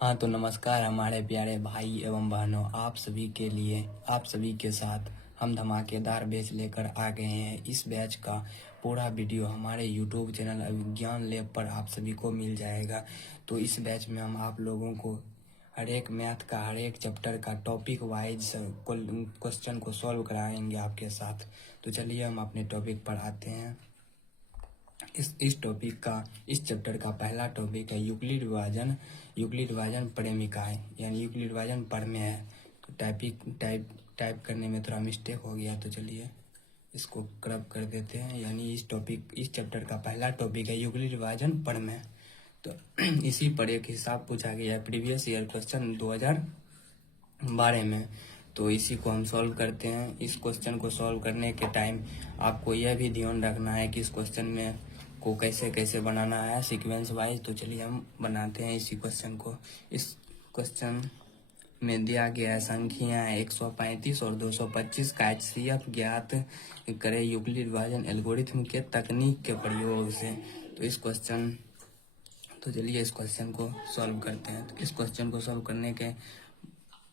हाँ तो नमस्कार हमारे प्यारे भाई एवं बहनों, आप सभी के लिए, आप सभी के साथ हम धमाकेदार बैच लेकर आ गए हैं। इस बैच का पूरा वीडियो हमारे YouTube चैनल अभिज्ञान लैब पर आप सभी को मिल जाएगा। तो इस बैच में हम आप लोगों को हर एक मैथ का, हर एक चैप्टर का टॉपिक वाइज क्वेश्चन को सॉल्व कराएंगे आपके साथ। तो चलिए हम अपने टॉपिक पर आते हैं। इस टॉपिक का, इस चैप्टर का पहला टॉपिक है यूक्लिड विभाजन परिमिकाएं, यानी यूक्लिड विभाजन प्रमेय है। तो टाइप करने में थोड़ा मिस्टेक हो गया, तो चलिए इसको क्रप कर देते हैं। यानी इस चैप्टर का पहला टॉपिक है यूक्लिड विभाजन प्रमेय। तो इसी पर एक हिसाब पूछा गया है प्रीवियस ईयर क्वेश्चन 2012 में। तो इसी को हम सॉल्व करते हैं। इस क्वेश्चन को सॉल्व करने के टाइम आपको यह भी ध्यान रखना है कि इस क्वेश्चन में को कैसे कैसे बनाना है सीक्वेंस वाइज। तो चलिए हम बनाते हैं इसी क्वेश्चन को। इस क्वेश्चन में दिया गया है संख्या 135 और 225 का HCF ज्ञात करें यूक्लिड विभाजन एल्गोरिथम के तकनीक के प्रयोग से। तो चलिए इस क्वेश्चन को सॉल्व करते हैं। तो इस क्वेश्चन को सॉल्व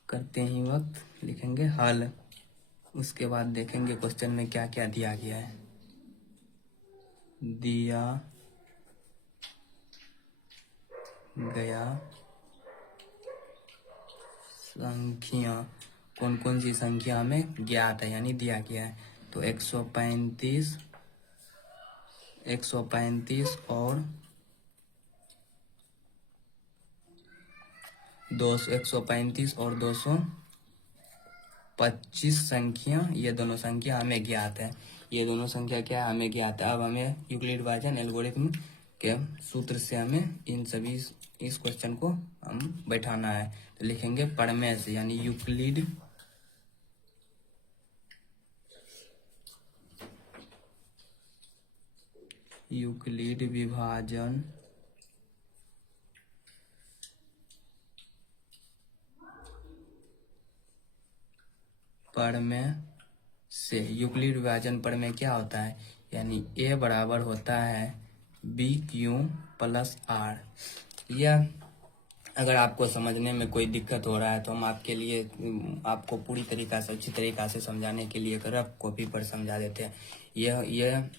करते ही वक्त लिखेंगे हल। उसके बाद देखेंगे क्वेश्चन में क्या क्या दिया गया है। दिया गया संख्या, कौन कौन सी संख्या हमें ज्ञात है यानी दिया गया है। तो 135 और 225 संख्या, ये दोनों संख्या हमें ज्ञात है। ये दोनों संख्या क्या है, हमें ज्ञात है। अब हमें यूक्लिड विभाजन एल्गोरिथम के सूत्र से हमें इस क्वेश्चन को हम बैठाना है। तो लिखेंगे प्रमेय से, यानी यूक्लिड विभाजन प्रमेय से। यूक्लिड विभाजन प्रमेय क्या होता है, यानी A बराबर होता है BQ प्लस R। यह अगर आपको समझने में कोई दिक्कत हो रहा है तो हम आपके लिए आपको पूरी तरीका से, अच्छी तरीका से समझाने के लिए एक रफ कॉपी पर समझा देते हैं। यह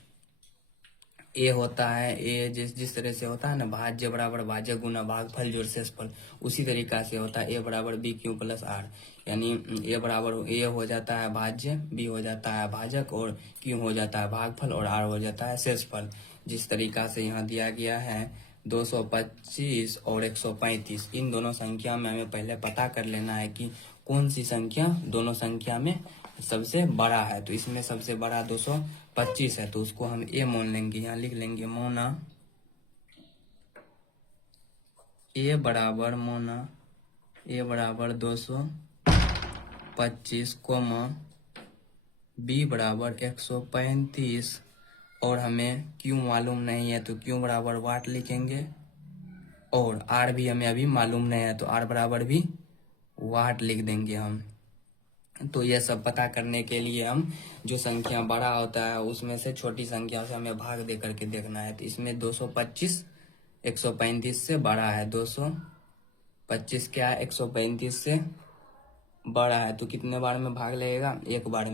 ए होता है, ए जिस तरह से होता है ना, भाज्य बराबर भाज्य गुना भागफल जोड़ शेषफल, उसी तरीका से होता है ए बराबर BQ प्लस R। यानी ए बराबर ए हो जाता है भाज्य, बी हो जाता है भाजक और क्यू हो जाता है भागफल और आर हो जाता है शेषफल। जिस तरीका से यहाँ दिया गया है 225 और 135, इन दोनों संख्या में हमें पहले पता कर लेना है कि कौन सी संख्या दोनों संख्या में सबसे बड़ा है। तो इसमें सबसे बड़ा 225 है, तो उसको हम ए मान लेंगे। यहाँ लिख लेंगे मोना ए बराबर 225 कोमा बी बराबर 135 और हमें क्यू मालूम नहीं है तो क्यू बराबर वाट लिखेंगे और आर भी हमें अभी मालूम नहीं है तो आर बराबर भी वाट लिख देंगे हम। तो यह सब पता करने के लिए हम जो संख्या बड़ा होता है उसमें से छोटी संख्या से हमें भाग दे करके देखना है। तो इसमें 225 135 से बड़ा है, 225 क्या है 135 से बड़ा है। तो कितने बार में भाग लगेगा, एक बार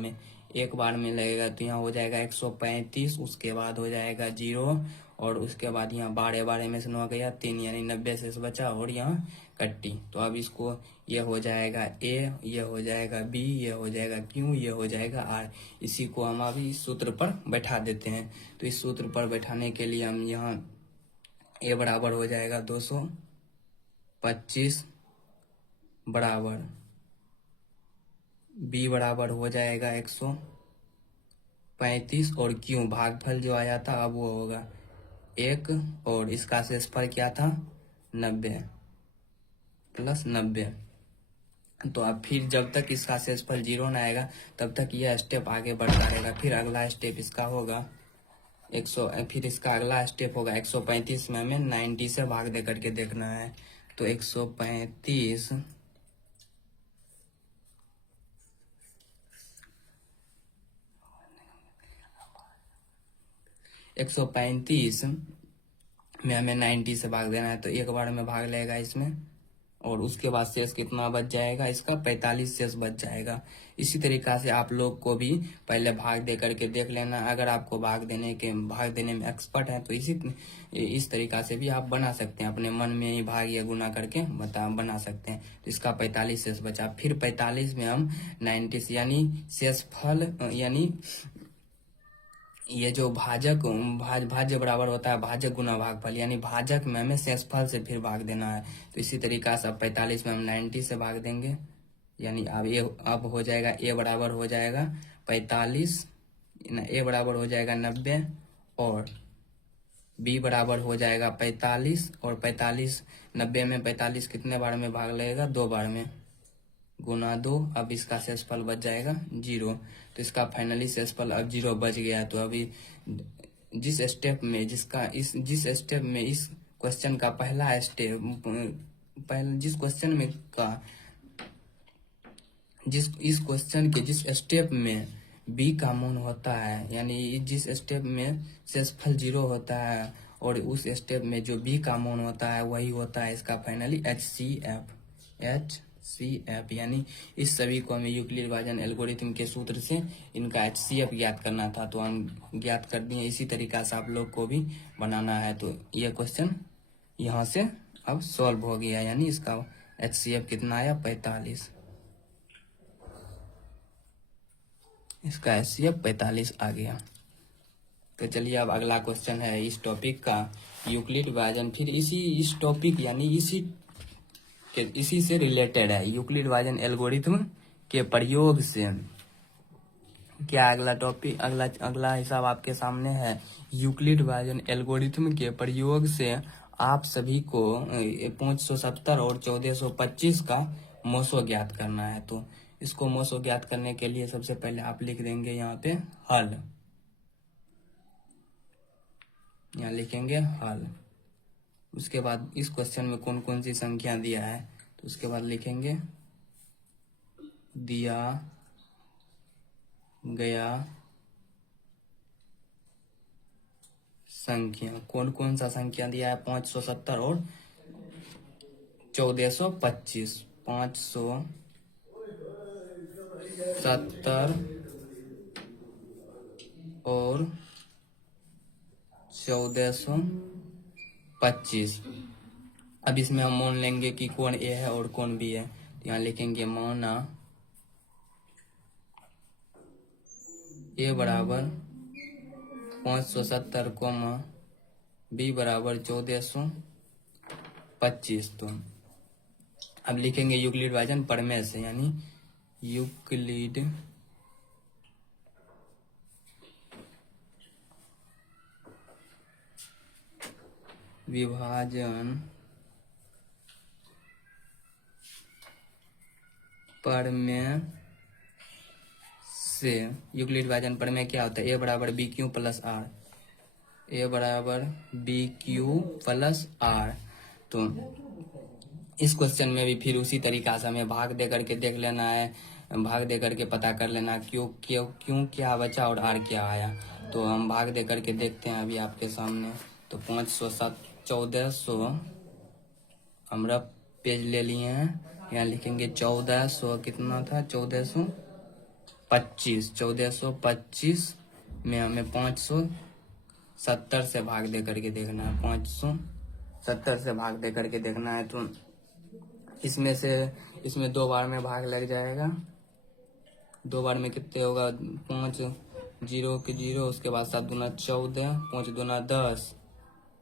में लगेगा। तो यहाँ हो जाएगा 135, उसके बाद हो जाएगा 0 और उसके बाद यहाँ 12 में से 9 गया 3, यानी 90 से बचा और यहाँ कट्टी। तो अब इसको ये हो जाएगा ए, ये हो जाएगा बी, ये हो जाएगा क्यू, ये हो जाएगा आर। इसी को हम अभी इस सूत्र पर बैठा देते हैं। तो इस सूत्र पर बैठाने के लिए हम यहाँ ए बराबर हो जाएगा 225 बराबर बी बराबर हो जाएगा 135 और क्यू भागफल जो आया था अब वो होगा 1 और इसका शेषफल क्या था 90 प्लस 90। तो अब फिर जब तक इसका शेषफल 0 ना आएगा तब तक यह स्टेप आगे बढ़ता रहेगा। फिर अगला स्टेप इसका होगा 100, फिर इसका अगला स्टेप होगा 135 में हमें 90 से भाग दे करके देखना है। तो 135 में हमें 90 से भाग देना है। तो एक बार में भाग लेगा इसमें और उसके बाद शेष कितना बच जाएगा, इसका 45 शेष बच जाएगा। इसी तरीका से आप लोग को भी पहले भाग दे करके देख लेना। अगर आपको भाग देने में एक्सपर्ट है तो इस तरीका से भी आप बना सकते हैं, अपने मन में ही भाग या गुना करके बना सकते हैं। तो इसका 45 शेष बचा। फिर 45 में हम 90 यानी शेषफल यानी ये जो भाज्य बराबर होता है भाजक गुना भागफल, यानी भाजक में हमें शेषफल से फिर भाग देना है। तो इसी तरीका से 45 में हम 90 से भाग देंगे, यानी अब हो जाएगा ए बराबर हो जाएगा 45, ए बराबर हो जाएगा 90 और बी बराबर हो जाएगा 45। और 45 90 में 45 कितने बार में भाग लगेगा, 2 बार में, गुना 2। अब इसका शेषफल बच जाएगा 0। तो इसका फाइनली शेषफल अब 0 बच गया है। तो अभी जिस स्टेप में इस क्वेश्चन का पहला स्टेप जिस क्वेश्चन में इस क्वेश्चन के जिस स्टेप में बी का मान होता है, यानी जिस स्टेप में शेषफल 0 होता है और उस स्टेप में जो बी का मान होता है वही होता है इसका फाइनली HCF, यानी इस सभी को हमें यूक्लिड विभाजन एल्गोरिथम के सूत्र से इनका HCF ज्ञात करना था, तो हम ज्ञात कर दिए। इसी तरीका से आप लोग को भी बनाना है। तो यह क्वेश्चन यहाँ से अब सॉल्व हो गया, यानी इसका HCF कितना आया, 45। इसका HCF 45 आ गया। तो चलिए अब अगला क्वेश्चन है इस टॉपिक का यूक्लिड विभाजन। फिर इस टॉपिक यानी इसी से रिलेटेड है, यूक्लिड विभाजन एल्गोरिथम के प्रयोग से। क्या अगला टॉपिक अगला हिसाब आपके सामने है, यूक्लिड विभाजन एल्गोरिथम के प्रयोग से आप सभी को 570 और 1425 का मोसो ज्ञात करना है। तो इसको मोसो ज्ञात करने के लिए सबसे पहले आप लिख देंगे यहाँ पे हल, यहाँ लिखेंगे हल। उसके बाद इस क्वेश्चन में कौन कौन सी संख्या दिया है, तो उसके बाद लिखेंगे दिया गया संख्या। कौन कौन सा संख्या दिया है, 570 और 1425। 570 और 1425। अब इसमें हम मान लेंगे कि कौन ए है और कौन बी है। यहाँ लिखेंगे माना ए बराबर 570 कोमा बी बराबर 1425। तो अब लिखेंगे यूक्लिड विभाजन प्रमेय से, यानी यूक्लिड विभाजन प्रमेय से। यूक्लिड विभाजन प्रमेय क्या होता है, ए बराबर बी क्यू प्लस आर, ए बराबर बी क्यू प्लस आर। तो इस क्वेश्चन में भी फिर उसी तरीका से हमें भाग दे करके देख लेना है, भाग दे करके पता कर लेना क्यों क्या बचा और आर क्या आया। तो हम भाग दे करके देखते हैं अभी आपके सामने। तो 1400 हमरा पेज ले लिए हैं, यहाँ लिखेंगे 1400 कितना था, 1425 में हमें 570 से भाग दे करके देखना है, 570 से भाग दे करके देखना है। तो इसमें 2 बार में भाग लग जाएगा, 2 बार में कितने होगा, 5 0 के 0, उसके बाद 7 दूना 14, 5 दूना 10,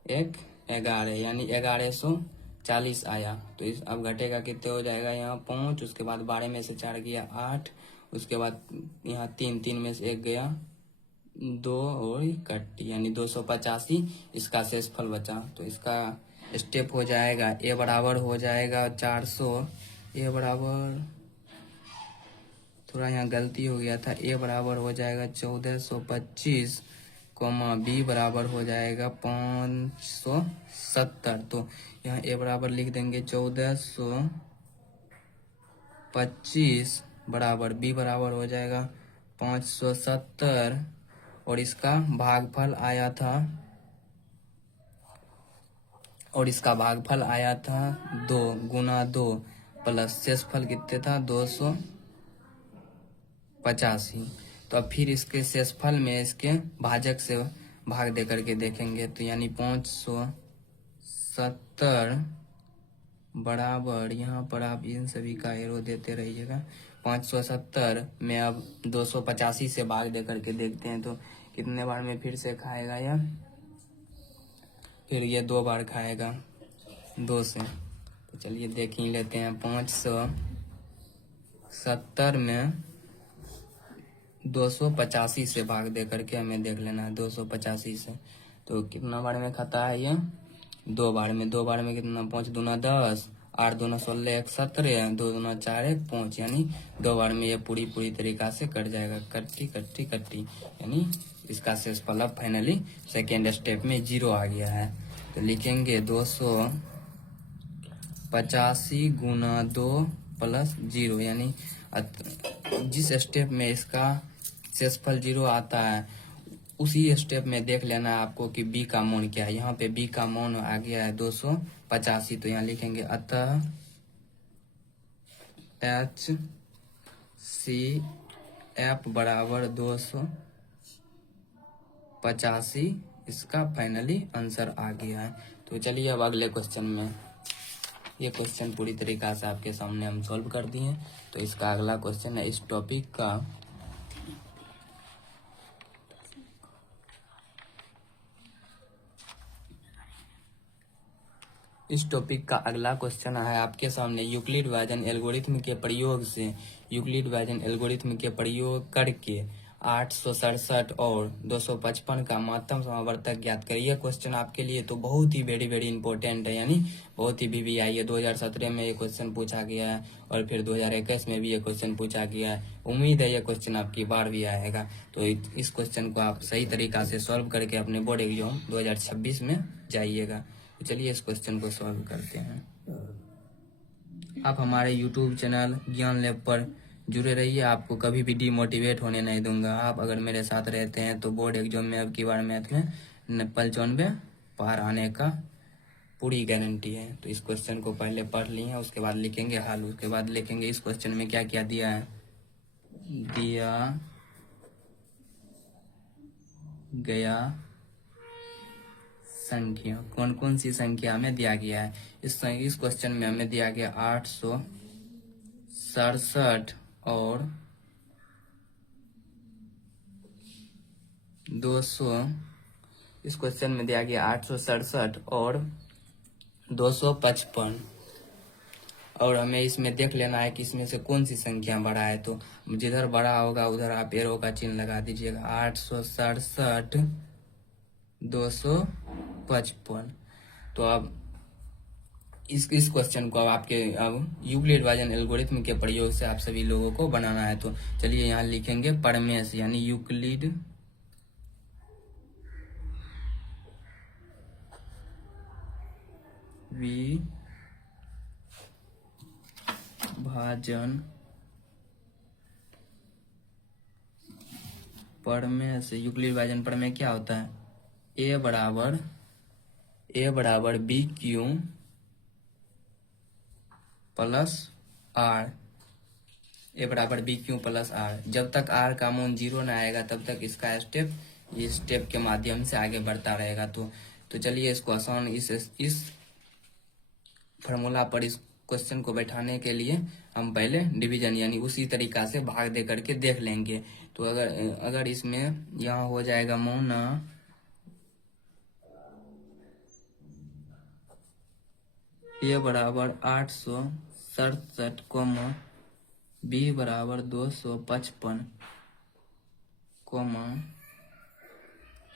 1 11, यानी 1140 आया। तो अब घटेगा कितने हो जाएगा, यहाँ 5, उसके बाद 12 में से 4 गया 8, उसके बाद यहाँ 3 में से 1 गया 2 और कट, यानी 285 इसका शेषफल बचा। तो इसका स्टेप हो जाएगा, ए बराबर हो जाएगा 400, ए बराबर थोड़ा यहाँ गलती हो गया था, ए बराबर हो जाएगा 1425 कोमा बी बराबर हो जाएगा 570। तो यहाँ ए बराबर लिख देंगे 1425 बराबर बी बराबर हो जाएगा 570 और इसका भागफल आया था और इसका भागफल आया था 2 गुना 2 प्लस शेषफल कितने था 285। तो अब फिर इसके शेषफल में इसके भाजक से भाग दे करके देखेंगे, तो यानी 570 बराबर, यहाँ पर आप इन सभी का एरो देते रहिएगा। 570 में अब 285 से भाग दे करके देखते हैं तो कितने बार में फिर से खाएगा यह, फिर ये 2 बार खाएगा 2 से। तो चलिए देख ही लेते हैं। 570 में 285 से भाग दे करके हमें देख लेना है 285 से, तो कितना बार में खाता है ये 2 बार में। 2 बार में कितना 5 दूना 10, 8 दूना 16, 1 17, 2 दूना 4, 1 5, यानी 2 बार में ये पूरी तरीका से कट जाएगा। कट्टी कट्टी कट्टी, यानी इसका शेषफल अब फाइनली सेकेंड स्टेप में 0 आ गया है। तो लिखेंगे 285 गुना 2 प्लस 0, यानी जिस स्टेप में इसका शेषफल 0 आता है उसी स्टेप में देख लेना है आपको कि बी का मान क्या है। यहाँ पे बी का मान आ गया है 285, तो यहाँ लिखेंगे अतः एच सी एफ बराबर 285, इसका फाइनली आंसर आ गया है। तो चलिए अब अगले क्वेश्चन में, ये क्वेश्चन पूरी तरीका से आपके सामने हम सॉल्व कर दिए। तो इसका अगला क्वेश्चन है इस टॉपिक का अगला क्वेश्चन है आपके सामने। यूक्लिड डिवीजन एल्गोरिथ्म के प्रयोग करके 867 और 255 का महत्तम समावर्तक ज्ञात करिए। यह क्वेश्चन आपके लिए तो बहुत ही वेरी इंपॉर्टेंट है, यानी बहुत ही VVI है। 2017 में ये क्वेश्चन पूछा गया है और फिर 2021 में भी ये क्वेश्चन पूछा गया है। उम्मीद है ये क्वेश्चन आपकी बार भी आएगा। तो इस क्वेश्चन को आप सही तरीका से सॉल्व करके अपने बोर्ड एग्जाम 2026 में जाइएगा। तो चलिए इस क्वेश्चन को सॉल्व करते हैं। आप हमारे YouTube चैनल ज्ञान लैब पर जुड़े रहिए, आपको कभी भी डिमोटिवेट होने नहीं दूंगा। आप अगर मेरे साथ रहते हैं तो बोर्ड एग्जाम में अब की बार मैथ में 95 पार आने का पूरी गारंटी है। तो इस क्वेश्चन को पहले पढ़ लिए, उसके बाद लिखेंगे हल, उसके बाद लिखेंगे इस क्वेश्चन में क्या क्या दिया है। दिया गया संख्या, कौन कौन सी संख्या हमें दिया गया है। इस क्वेश्चन में हमें दिया गया 867 और 200। इस क्वेश्चन में दिया गया 867 और 255, और हमें इसमें देख लेना है कि इसमें से कौन सी संख्या बड़ा है। तो जिधर बड़ा होगा उधर आप एरो का चिन्ह लगा दीजिएगा। 867 255। तो अब इस क्वेश्चन को अब यूक्लिड डिवीजन एल्गोरिथ्म के प्रयोग से आप सभी लोगों को बनाना है। तो चलिए यहाँ लिखेंगे प्रमेय से, यानी यूक्लिड विभाजन प्रमेय से। यूक्लिड विभाजन प्रमेय क्या होता है, ए बराबर बी क्यू प्लस आर, ए बराबर बी क्यू प्लस आर। जब तक आर का मान 0 ना आएगा तब तक इसका स्टेप के माध्यम से आगे बढ़ता रहेगा। तो चलिए इसको आसान इस फार्मूला पर इस क्वेश्चन को बैठाने के लिए हम पहले डिवीजन यानी उसी तरीका से भाग दे करके देख लेंगे। तो अगर इसमें यहाँ हो जाएगा मोना ए बराबर 867, बी बराबर 255,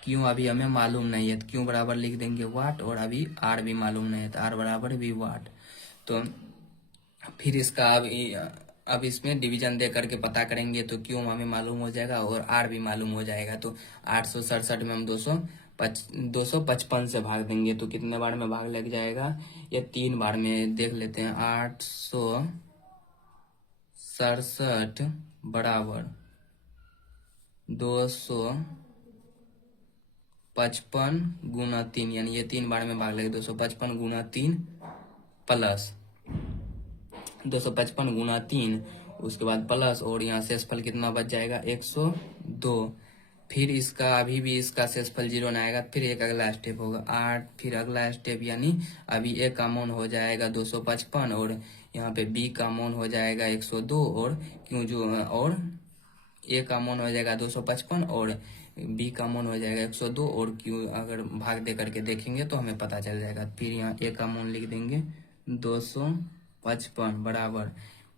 क्यों अभी हमें मालूम नहीं है, तो क्यों बराबर लिख देंगे वाट, और अभी आर भी मालूम नहीं है तो आर बराबर भी वाट। तो फिर इसका अब इसमें डिवीजन दे करके पता करेंगे तो क्यों हमें मालूम हो जाएगा और आर भी मालूम हो जाएगा। तो 867 में हम 255 से भाग देंगे तो कितने बार में भाग लग जाएगा, ये 3 बार में। देख लेते हैं 867 बराबर 255 गुना 3, यानी ये 3 बार में भाग लगे 255 गुना 3 प्लस 255 गुना 3, उसके बाद प्लस, और यहाँ शेषफल कितना बच जाएगा 102। फिर इसका अभी भी इसका शेषफल 0 ना आएगा, फिर एक अगला स्टेप होगा 8, फिर अगला स्टेप यानी अभी ए का मान हो जाएगा 255 और यहाँ पे बी का मान हो जाएगा 102, और क्यों जो और ए का मान हो जाएगा 255 और बी का मान हो जाएगा 102, और क्यों अगर भाग दे करके देखेंगे तो हमें पता चल जाएगा। फिर यहाँ ए का मान लिख देंगे 255 बराबर,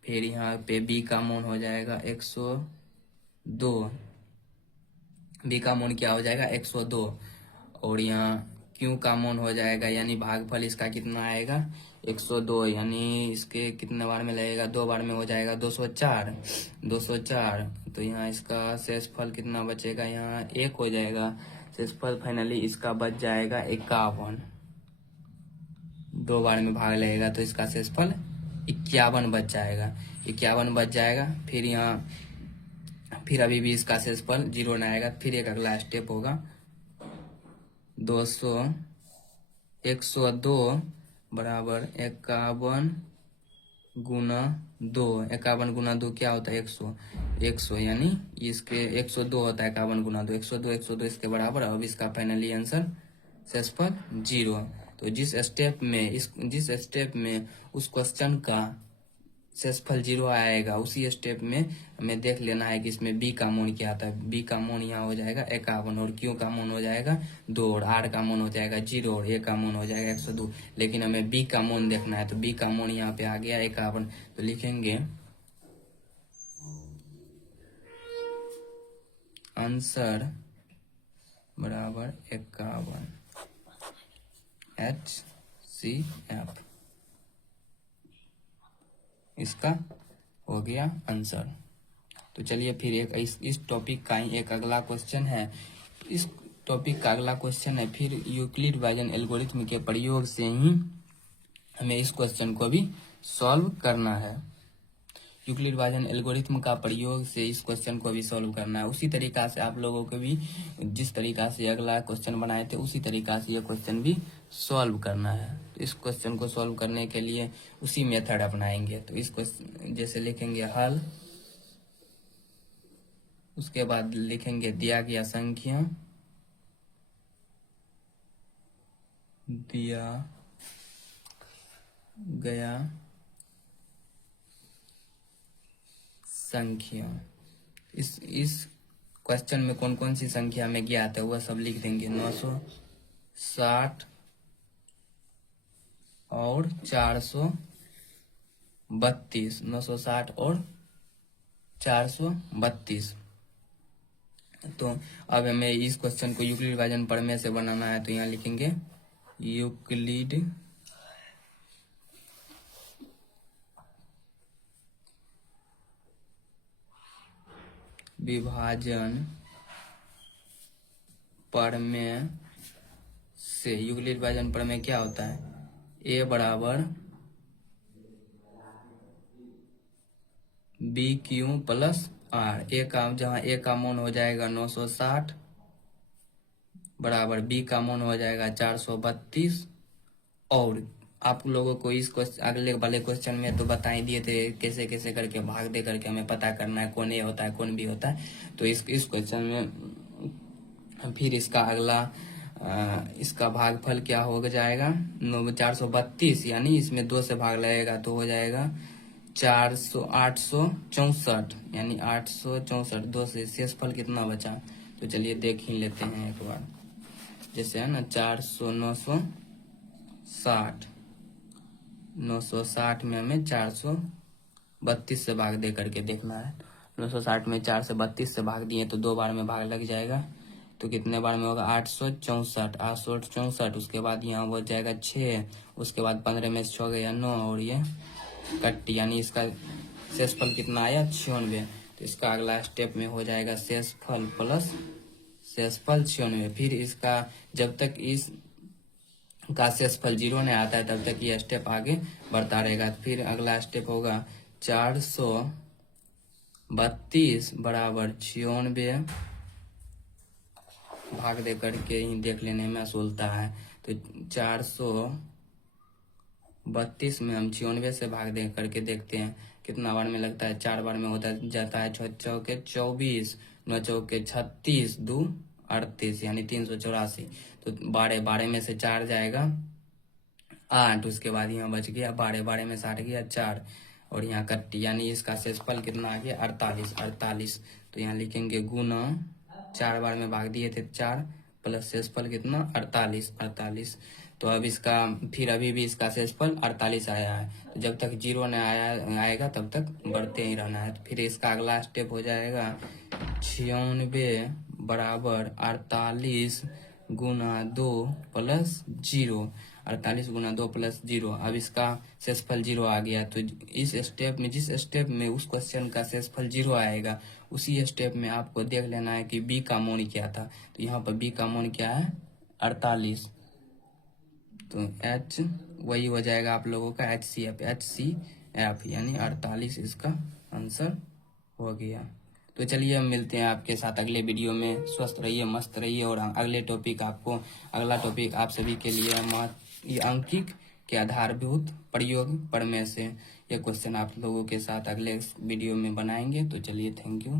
फिर यहाँ पे बी का मान हो जाएगा 102, बी का मान क्या हो जाएगा 102, और यहाँ क्यू का मान हो जाएगा यानी भागफल इसका कितना आएगा 102, यानी इसके कितने बार में लगेगा 2 बार में हो जाएगा 204, 204। तो यहाँ इसका शेषफल कितना बचेगा, यहाँ 1 हो जाएगा शेषफल, फाइनली इसका बच जाएगा 51। 2 बार में भाग लगेगा तो इसका शेषफल 51 बच जाएगा, 51 बच जाएगा। फिर यहाँ फिर अभी भी इसका शेषफल 0 ना आएगा, फिर एक अगला स्टेप होगा 102 बराबर 51 गुना 2, 51 गुना 2 क्या होता है 100, 100 यानी इसके 102 होता है 51 गुना 2, 102 102 इसके बराबर। अब इसका फाइनली आंसर शेषफल 0। तो जिस स्टेप में उस क्वेश्चन का शेषफल 0 आएगा, उसी स्टेप में हमें देख लेना है कि इसमें बी का मान क्या आता है। बी का मान यहाँ हो जाएगा 51, और क्यू का मान हो जाएगा 2, और आर का मान हो जाएगा 0, और ए का मान हो जाएगा 102। लेकिन हमें बी का मान देखना है, तो बी का मान यहाँ पे आ गया 51, तो लिखेंगे आंसर बराबर 51 HCF, इसका हो गया आंसर। तो चलिए फिर एक इस टॉपिक का ही एक अगला क्वेश्चन है। इस टॉपिक का अगला क्वेश्चन है फिर यूक्लिड वाइजन एल्गोरिथ्म के प्रयोग से ही हमें इस क्वेश्चन को भी सॉल्व करना है। यूक्लिड वाइजन एल्गोरिथ्म का प्रयोग से इस क्वेश्चन को भी सॉल्व करना है। उसी तरीका से आप लोगों को भी जिस तरीका से अगला क्वेश्चन बनाए थे उसी तरीका से ये क्वेश्चन भी सॉल्व करना है। तो इस क्वेश्चन को सॉल्व करने के लिए उसी मेथड अपनाएंगे। तो इस क्वेश्चन जैसे लिखेंगे हल, उसके बाद लिखेंगे दिया गया संख्या, दिया गया संख्या। इस क्वेश्चन में कौन कौन सी संख्या में ज्ञात है वह सब लिख देंगे। 960 और 432, 960 और 432। तो अब हमें इस क्वेश्चन को यूक्लिड वाइजन प्रमेय से बनाना है। तो यहाँ लिखेंगे यूक्लिड विभाजन प्रमेय से। यूक्लिड विभाजन प्रमेय क्या होता है, ए बराबर बी क्यू प्लस आर। ए का जहाँ ए का मान हो जाएगा 960 बराबर बी का मान हो जाएगा 432, और आप लोगों को इस अगले वाले क्वेश्चन में तो बता ही दिए थे कैसे कैसे करके भाग दे करके हमें पता करना है कौन ए होता है कौन बी होता है। तो इस क्वेश्चन में फिर इसका अगला इसका भागफल क्या हो जाएगा 432, यानी इसमें 2 से भाग लगेगा तो हो जाएगा 864, यानी 864। 2 से शेषफल कितना बचा, तो चलिए देख ही लेते हैं एक बार। जैसे है ना 400 960 में हमें 432 से भाग दे करके देखना है। 960 में 4 से 32 से भाग दिए तो 2 बार में भाग लग जाएगा, तो कितने बार में होगा 864, उसके बाद यहाँ हो जाएगा 6, उसके बाद 15 में 6 गया 9, और ये कट, यानी इसका शेषफल कितना आया 96। तो इसका अगला स्टेप में हो जाएगा शेषफल प्लस शेषफल 96। फिर इसका जब तक इस का शेषफल 0 नहीं आता है तब तक ये स्टेप आगे बढ़ता रहेगा। फिर अगला स्टेप होगा 432 बराबर 96, भाग दे करके ही देख लेने में आसानता है। तो 432 में हम 96 से भाग दे करके देखते हैं कितना बार में लगता है। 4 बार में होता जाता है। 6 चौके 24, 9 चौके 36, 2 38 यानी 384। तो 12 में से 4 जाएगा 8, उसके बाद यहाँ बच गया 12 में से 8 गया 4 और यहाँ कट्टी यानी इसका शेषफल कितना आ गया 48। तो यहाँ लिखेंगे गुना 4 बार में भाग दिए थे 4 प्लस शेषफल कितना 48। तो अब इसका फिर अभी भी इसका शेषफल 48 आया है। तो जब तक 0 न आएगा तब तक बढ़ते ही रहना है। तो फिर इसका अगला स्टेप हो जाएगा 96 बराबर 48 गुना 2 प्लस 0। 48 गुना 2 प्लस 0। अब इसका शेषफल 0 आ गया। तो इस स्टेप में जिस स्टेप में उस क्वेश्चन का शेषफल 0 आएगा उसी स्टेप में आपको देख लेना है कि बी का मान क्या था। तो यहाँ पर बी का मान क्या है 48। तो एच वही हो जाएगा आप लोगों का HCF यानी 48 इसका आंसर हो गया। तो चलिए हम मिलते हैं आपके साथ अगले वीडियो में। स्वस्थ रहिए, मस्त रहिए। और अगला टॉपिक आप सभी के लिए ये अंकिक के आधारभूत प्रयोग प्रमेय से ये क्वेश्चन आप लोगों के साथ अगले वीडियो में बनाएंगे। तो चलिए थैंक यू।